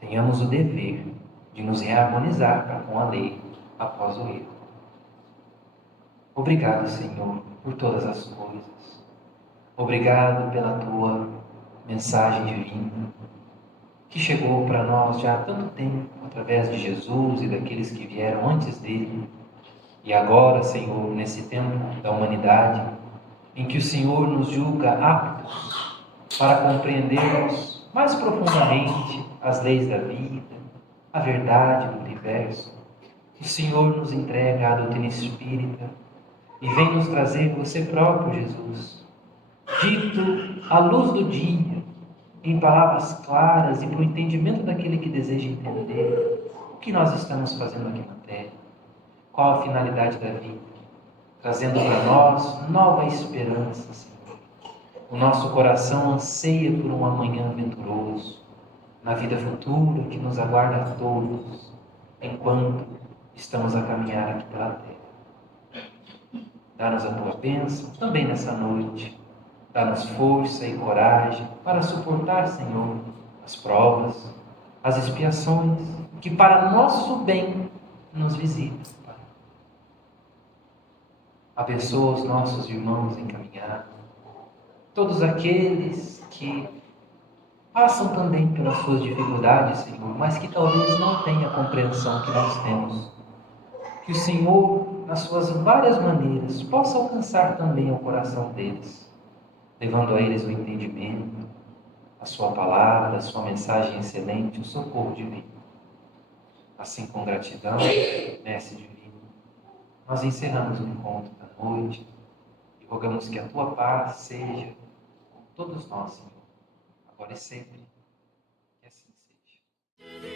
tenhamos o dever de nos reharmonizar para com a lei após o erro. Obrigado, Senhor, por todas as coisas. Obrigado pela Tua mensagem divina, que chegou para nós já há tanto tempo, através de Jesus e daqueles que vieram antes dele. E agora, Senhor, nesse tempo da humanidade, em que o Senhor nos julga aptos para compreendermos mais profundamente as leis da vida, a verdade do universo, o Senhor nos entrega a doutrina espírita e vem nos trazer você próprio, Jesus, dito à luz do dia, em palavras claras e para o entendimento daquele que deseja entender o que nós estamos fazendo aqui na Terra, qual a finalidade da vida, trazendo para nós nova esperança, Senhor. O nosso coração anseia por um amanhã venturoso, na vida futura que nos aguarda a todos, enquanto estamos a caminhar aqui pela terra. Dá-nos a tua bênção também nessa noite. Dá-nos força e coragem para suportar, Senhor, as provas, as expiações, que para nosso bem nos visitam, Pai. Abençoa os nossos irmãos encaminhados, todos aqueles que passam também pelas suas dificuldades, Senhor, mas que talvez não tenham a compreensão que nós temos. Que o Senhor, nas suas várias maneiras, possa alcançar também o coração deles, levando a eles o entendimento, a sua palavra, a sua mensagem excelente, o socorro divino. Assim, com gratidão, Mestre Divino, nós encerramos o encontro da noite e rogamos que a tua paz seja com todos nós, Senhor, agora e sempre. Que assim seja.